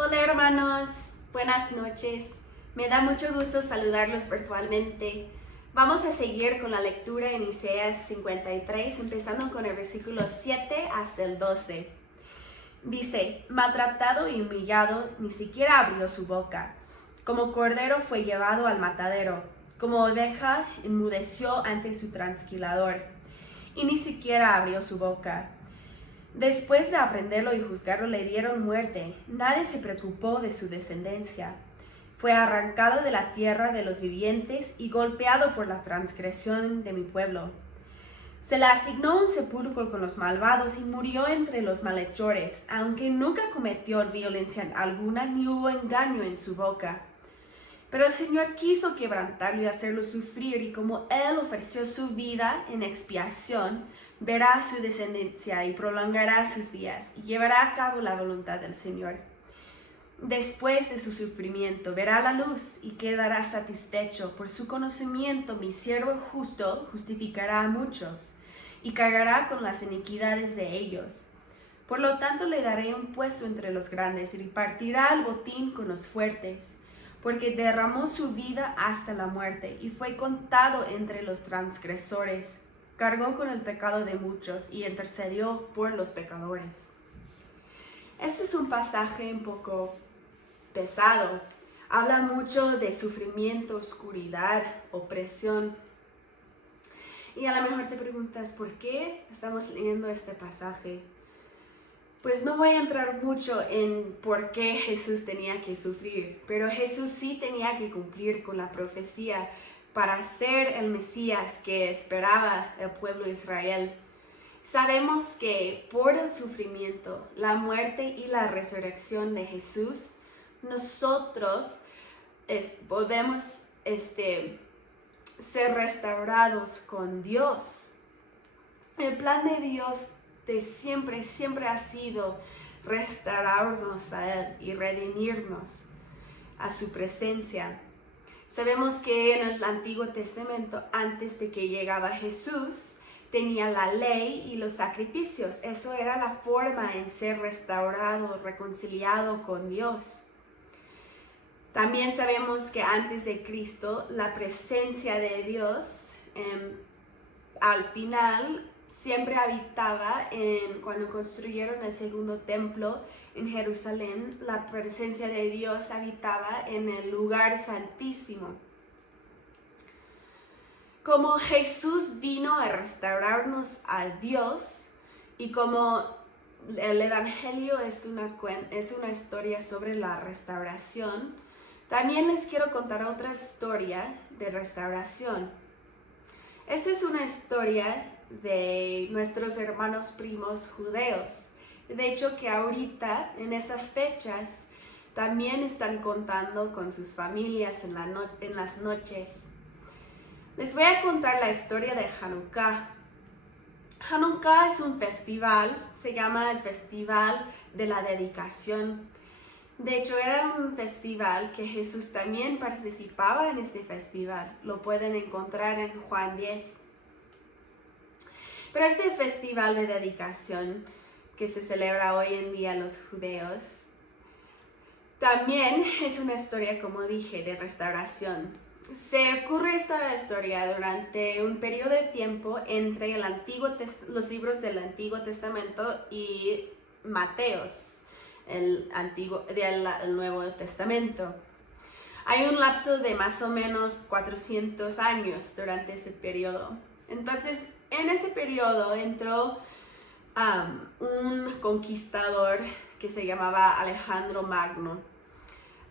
Hola hermanos, buenas noches. Me da mucho gusto saludarlos virtualmente. Vamos a seguir con la lectura en Isaías 53, empezando con el versículo 7 hasta el 12. Dice, maltratado y humillado, ni siquiera abrió su boca. Como cordero fue llevado al matadero, como oveja enmudeció ante su trasquilador, y ni siquiera abrió su boca. Después de aprenderlo y juzgarlo le dieron muerte. Nadie se preocupó de su descendencia. Fue arrancado de la tierra de los vivientes y golpeado por la transgresión de mi pueblo. Se le asignó un sepulcro con los malvados y murió entre los malhechores, aunque nunca cometió violencia alguna ni hubo engaño en su boca. Pero el Señor quiso quebrantarlo y hacerlo sufrir, y como Él ofreció su vida en expiación, verá su descendencia y prolongará sus días, y llevará a cabo la voluntad del Señor. Después de su sufrimiento, verá la luz y quedará satisfecho. Por su conocimiento, mi siervo justo justificará a muchos, y cargará con las iniquidades de ellos. Por lo tanto, le daré un puesto entre los grandes, y repartirá el botín con los fuertes, porque derramó su vida hasta la muerte y fue contado entre los transgresores. Cargó con el pecado de muchos y intercedió por los pecadores. Este es un pasaje un poco pesado. Habla mucho de sufrimiento, oscuridad, opresión. Y a lo mejor te preguntas, ¿por qué estamos leyendo este pasaje? Pues no voy a entrar mucho en por qué Jesús tenía que sufrir, pero Jesús sí tenía que cumplir con la profecía para ser el Mesías que esperaba el pueblo de Israel. Sabemos que por el sufrimiento, la muerte y la resurrección de Jesús, nosotros podemos ser restaurados con Dios. El plan de Dios de siempre ha sido restaurarnos a Él y redimirnos a su presencia. Sabemos que en el Antiguo Testamento, antes de que llegaba Jesús, tenía la ley y los sacrificios. Eso era la forma en ser restaurado, reconciliado con Dios. También sabemos que antes de Cristo, la presencia de Dios al final siempre habitaba cuando construyeron el segundo templo en Jerusalén. La presencia de Dios habitaba en el lugar santísimo. Como Jesús vino a restaurarnos a Dios, y como el Evangelio es una historia sobre la restauración, también les quiero contar otra historia de restauración. Esta es una historia de nuestros hermanos primos judeos. De hecho, que ahorita, en esas fechas, también están contando con sus familias en las noches. Les voy a contar la historia de Hanukkah. Hanukkah es un festival, se llama el Festival de la Dedicación. De hecho, era un festival que Jesús también participaba en este festival. Lo pueden encontrar en Juan 10. Pero este festival de dedicación que se celebra hoy en día los judeos, también es una historia, como dije, de restauración. Se ocurre esta historia durante un periodo de tiempo entre los libros del Antiguo Testamento y Mateos, el Nuevo Testamento. Hay un lapso de más o menos 400 años durante ese periodo. Entonces, en ese periodo entró un conquistador que se llamaba Alejandro Magno.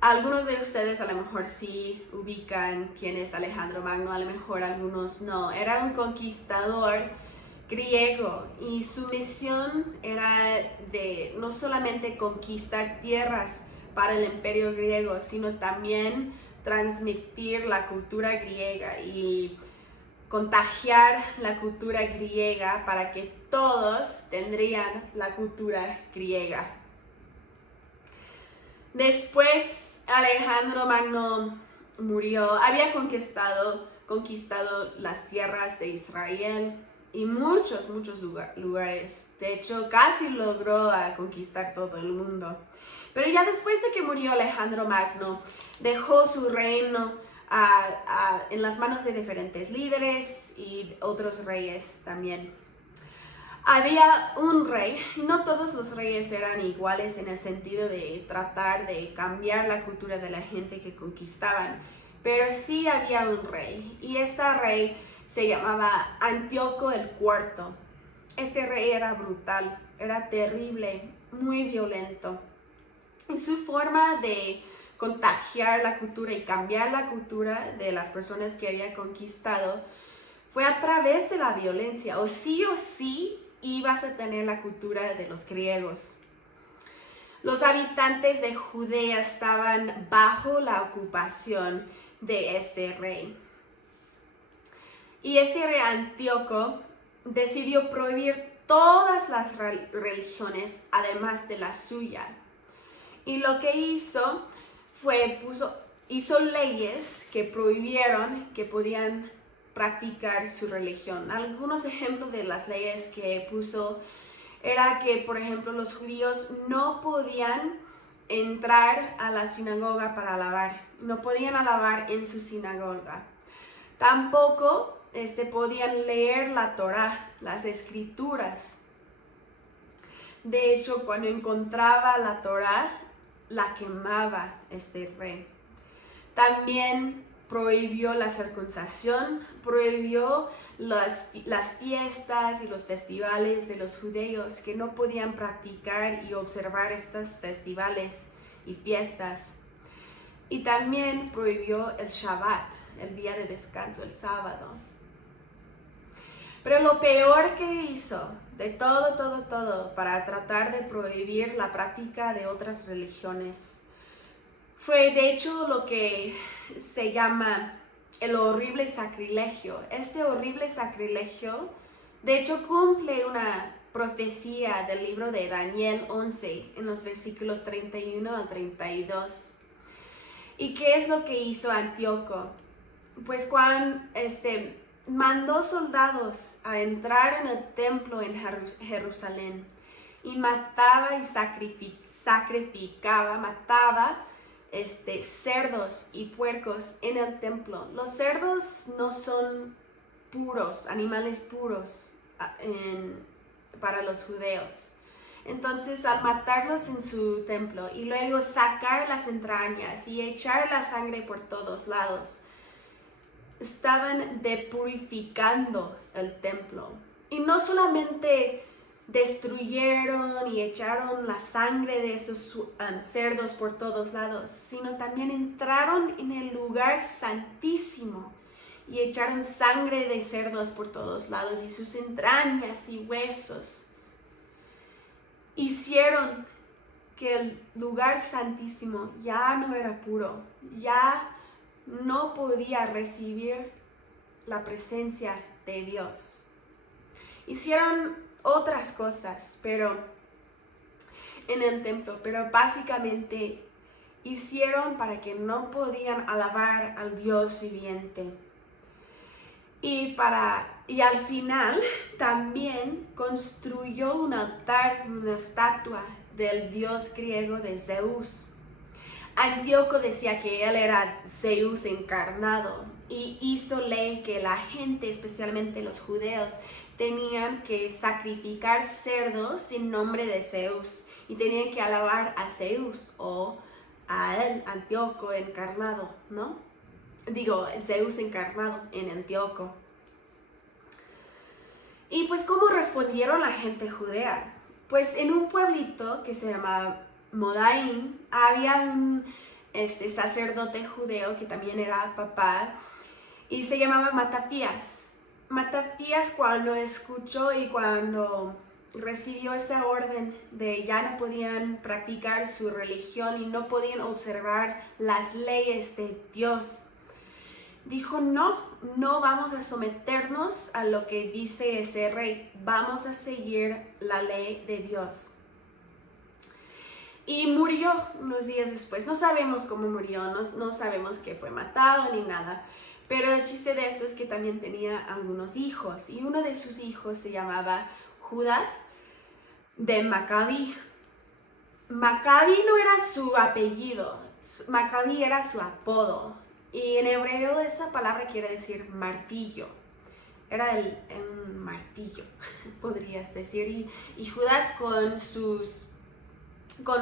Algunos de ustedes a lo mejor sí ubican quién es Alejandro Magno, a lo mejor algunos no. Era un conquistador griego y su misión era de no solamente conquistar tierras para el imperio griego, sino también transmitir la cultura griega y contagiar la cultura griega para que todos tendrían la cultura griega. Después Alejandro Magno murió, había conquistado las tierras de Israel, y muchos lugares. De hecho, casi logró conquistar todo el mundo. Pero ya después de que murió Alejandro Magno, dejó su reino en las manos de diferentes líderes y otros reyes también. Había un rey, no todos los reyes eran iguales en el sentido de tratar de cambiar la cultura de la gente que conquistaban, pero sí había un rey, y este rey se llamaba Antíoco el IV. Este rey era brutal, era terrible, muy violento. Y su forma de contagiar la cultura y cambiar la cultura de las personas que había conquistado fue a través de la violencia. O sí ibas a tener la cultura de los griegos. Los habitantes de Judea estaban bajo la ocupación de este rey. Y ese rey Antíoco decidió prohibir todas las religiones, además de la suya. Y lo que hizo fue, hizo leyes que prohibieron que podían practicar su religión. Algunos ejemplos de las leyes que puso era que, por ejemplo, los judíos no podían entrar a la sinagoga para alabar. No podían alabar en su sinagoga. Tampoco podían leer la Torá, las escrituras. De hecho, cuando encontraba la Torá, la quemaba este rey. También prohibió la circuncisión, prohibió las fiestas y los festivales de los judíos, que no podían practicar y observar estos festivales y fiestas. Y también prohibió el Shabbat, el día de descanso, el sábado. Pero lo peor que hizo de todo para tratar de prohibir la práctica de otras religiones fue, de hecho, lo que se llama el horrible sacrilegio. Este horrible sacrilegio, de hecho, cumple una profecía del libro de Daniel 11, en los versículos 31 al 32. ¿Y qué es lo que hizo Antíoco? Pues cuando mandó soldados a entrar en el templo en Jerusalén y mataba y mataba cerdos y puercos en el templo. Los cerdos no son puros, animales puros para los judíos. Entonces, al matarlos en su templo y luego sacar las entrañas y echar la sangre por todos lados, estaban depurificando el templo. Y no solamente destruyeron y echaron la sangre de estos cerdos por todos lados, sino también entraron en el lugar santísimo y echaron sangre de cerdos por todos lados y sus entrañas y huesos. Hicieron que el lugar santísimo ya no era puro, ya no podía recibir la presencia de Dios. Hicieron otras cosas, pero en el templo, pero básicamente hicieron para que no podían alabar al Dios viviente. Y al final también construyó un altar, una estatua del dios griego de Zeus. Antíoco decía que él era Zeus encarnado y hizo ley que la gente, especialmente los judíos, tenían que sacrificar cerdos en nombre de Zeus y tenían que alabar a Zeus o a él, Antíoco encarnado, ¿no? Digo, Zeus encarnado en Antíoco. Y pues, ¿cómo respondieron la gente judea? Pues en un pueblito que se llamaba Modaín había un sacerdote judeo que también era papá y se llamaba Matafías. Matafías, cuando escuchó y cuando recibió esa orden de ya no podían practicar su religión y no podían observar las leyes de Dios, dijo: no vamos a someternos a lo que dice ese rey, vamos a seguir la ley de Dios. Y murió unos días después. No sabemos cómo murió, no sabemos que fue matado ni nada, Pero el chiste de esto es que también tenía algunos hijos, y uno de sus hijos se llamaba Judas de Maccabi. Maccabi no era su apellido, Maccabi era su apodo. Y en hebreo esa palabra quiere decir martillo. Era un martillo, podrías decir. Y Judas con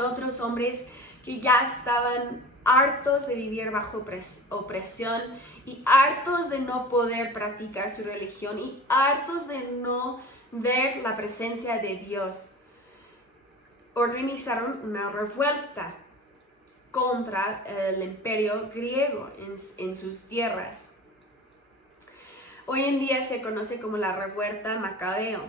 otros hombres que ya estaban hartos de vivir bajo opresión y hartos de no poder practicar su religión y hartos de no ver la presencia de Dios, organizaron una revuelta contra el imperio griego en sus tierras. Hoy en día se conoce como la revuelta macabeo.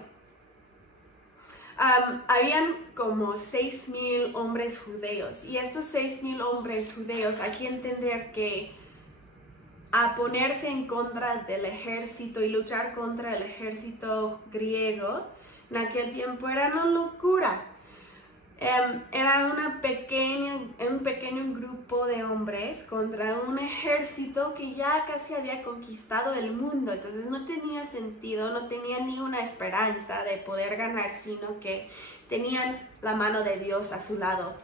Habían como 6,000 hombres judíos, y estos 6,000 hombres judíos hay que entender que a ponerse en contra del ejército y luchar contra el ejército griego en aquel tiempo era una locura. Era un pequeño grupo de hombres contra un ejército que ya casi había conquistado el mundo. Entonces no tenía sentido, no tenían ni una esperanza de poder ganar, sino que tenían la mano de Dios a su lado.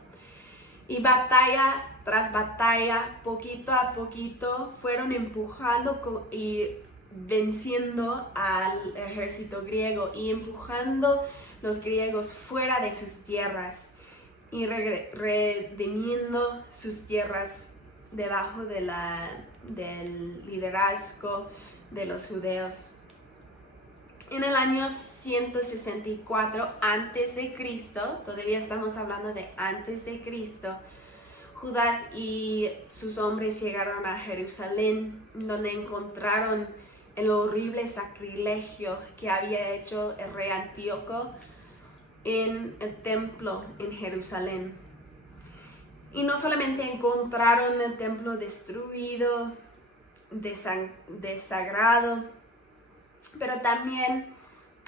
Y batalla tras batalla, poquito a poquito, fueron empujando y venciendo al ejército griego y empujando los griegos fuera de sus tierras y redimiendo sus tierras debajo del liderazgo de los judíos. En el año 164 a.C., todavía estamos hablando de antes de Cristo, Judas y sus hombres llegaron a Jerusalén, donde encontraron el horrible sacrilegio que había hecho el rey Antíoco en el templo en Jerusalén. Y no solamente encontraron el templo destruido, desagrado, pero también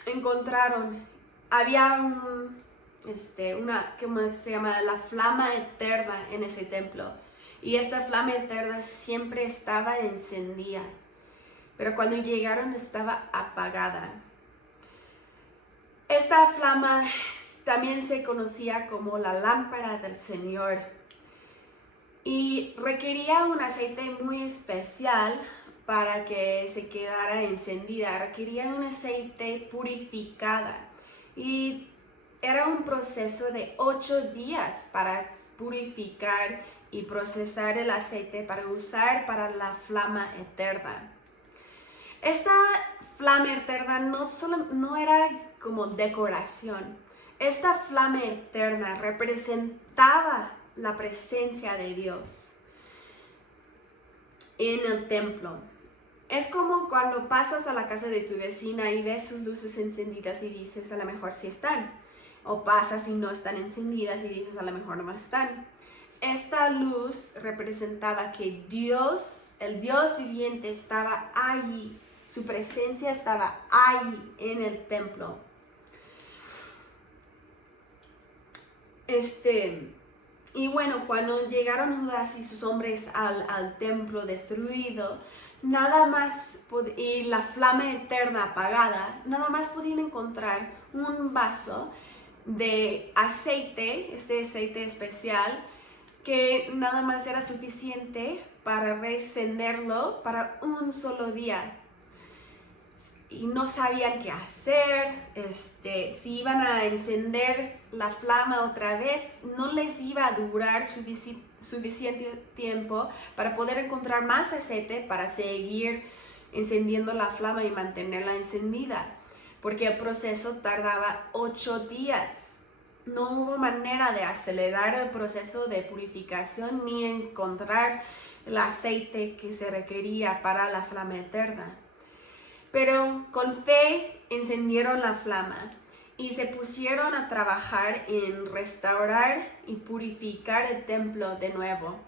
encontraron, había una que se llama la flama eterna en ese templo, y esta flama eterna siempre estaba encendida, pero cuando llegaron estaba apagada. Esta flama también se conocía como la lámpara del Señor y requería un aceite muy especial para que se quedara encendida. Requería un aceite purificada y era un proceso de 8 días para purificar y procesar el aceite para usar para la flama eterna. Esta flama eterna no era como decoración. Esta flama eterna representaba la presencia de Dios en el templo. Es como cuando pasas a la casa de tu vecina y ves sus luces encendidas y dices, a lo mejor sí están. O pasas y no están encendidas y dices, a lo mejor no están. Esta luz representaba que Dios, el Dios viviente, estaba allí. Su presencia estaba allí en el templo. Y bueno, cuando llegaron Judas y sus hombres al templo destruido, nada más, y la flama eterna apagada, nada más podían encontrar un vaso de aceite, este aceite especial, que nada más era suficiente para encenderlo para un solo día. Y no sabían qué hacer, si iban a encender la flama otra vez, no les iba a durar suficiente tiempo para poder encontrar más aceite para seguir encendiendo la flama y mantenerla encendida, porque el proceso tardaba 8 días. No hubo manera de acelerar el proceso de purificación ni encontrar el aceite que se requería para la flama eterna. Pero con fe encendieron la flama y se pusieron a trabajar en restaurar y purificar el templo de nuevo.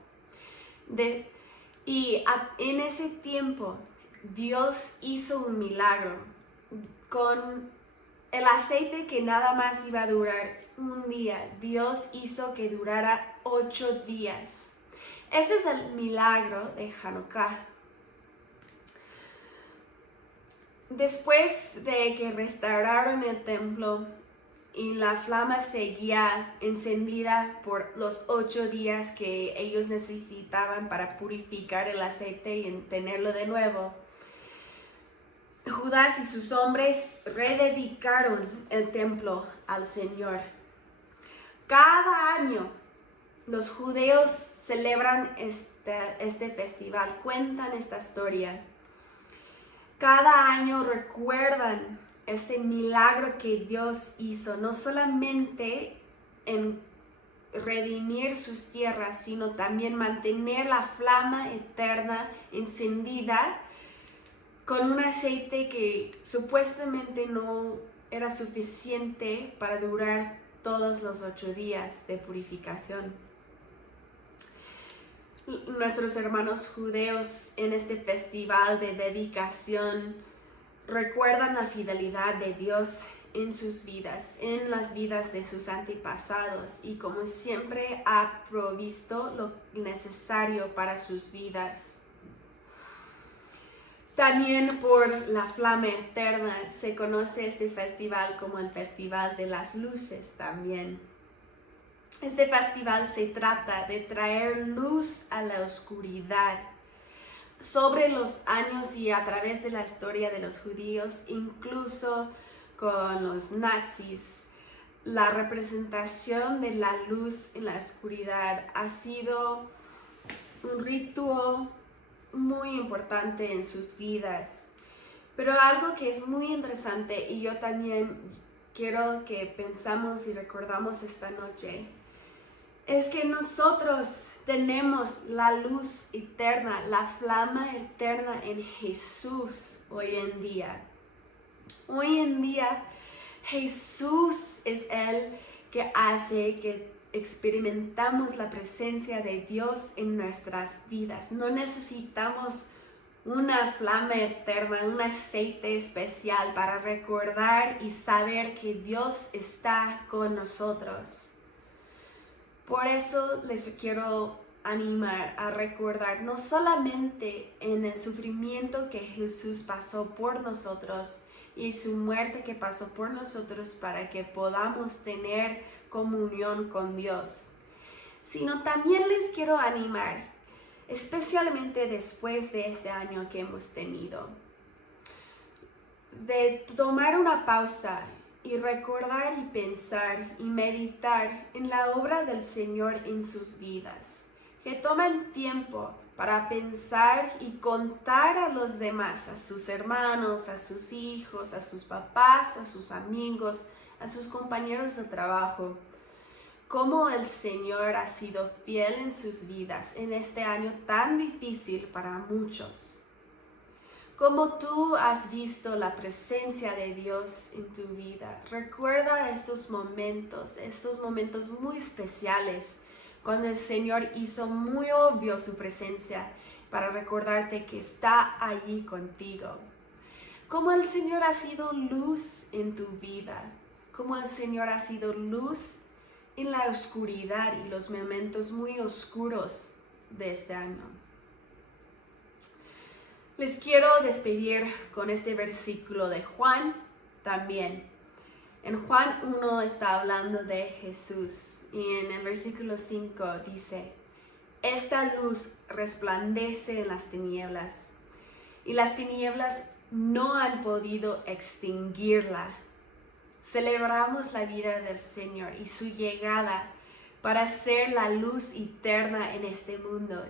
En ese tiempo Dios hizo un milagro. Con el aceite que nada más iba a durar un día, Dios hizo que durara 8 días. Ese es el milagro de Hanukkah. Después de que restauraron el templo y la flama seguía encendida por los 8 días que ellos necesitaban para purificar el aceite y tenerlo de nuevo, Judas y sus hombres rededicaron el templo al Señor. Cada año los judíos celebran este festival, cuentan esta historia. Cada año recuerdan este milagro que Dios hizo, no solamente en redimir sus tierras, sino también mantener la flama eterna encendida con un aceite que supuestamente no era suficiente para durar todos los 8 días de purificación. Nuestros hermanos judíos en este festival de dedicación recuerdan la fidelidad de Dios en sus vidas, en las vidas de sus antepasados, y como siempre ha provisto lo necesario para sus vidas. También por la flama eterna se conoce este festival como el Festival de las Luces también. Este festival se trata de traer luz a la oscuridad. Sobre los años y a través de la historia de los judíos, incluso con los nazis, la representación de la luz en la oscuridad ha sido un ritual muy importante en sus vidas. Pero algo que es muy interesante, y yo también quiero que pensamos y recordamos esta noche, es que nosotros tenemos la luz eterna, la flama eterna en Jesús hoy en día. Hoy en día Jesús es el que hace que experimentamos la presencia de Dios en nuestras vidas. No necesitamos una flama eterna, un aceite especial para recordar y saber que Dios está con nosotros. Por eso les quiero animar a recordar no solamente en el sufrimiento que Jesús pasó por nosotros y su muerte que pasó por nosotros para que podamos tener comunión con Dios, sino también les quiero animar, especialmente después de este año que hemos tenido, de tomar una pausa y recordar y pensar y meditar en la obra del Señor en sus vidas. Que tomen tiempo para pensar y contar a los demás, a sus hermanos, a sus hijos, a sus papás, a sus amigos, a sus compañeros de trabajo, cómo el Señor ha sido fiel en sus vidas en este año tan difícil para muchos. Cómo tú has visto la presencia de Dios en tu vida. Recuerda estos momentos muy especiales, cuando el Señor hizo muy obvio su presencia para recordarte que está allí contigo. Cómo el Señor ha sido luz en tu vida. Cómo el Señor ha sido luz en la oscuridad y los momentos muy oscuros de este año. Les quiero despedir con este versículo de Juan también. En Juan 1 está hablando de Jesús y en el versículo 5 dice: esta luz resplandece en las tinieblas y las tinieblas no han podido extinguirla. Celebramos la vida del Señor y su llegada para ser la luz eterna en este mundo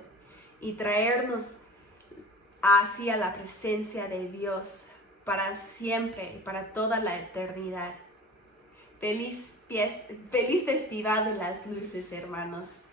y traernos hacia la presencia de Dios para siempre y para toda la eternidad. Feliz festival de las luces, hermanos.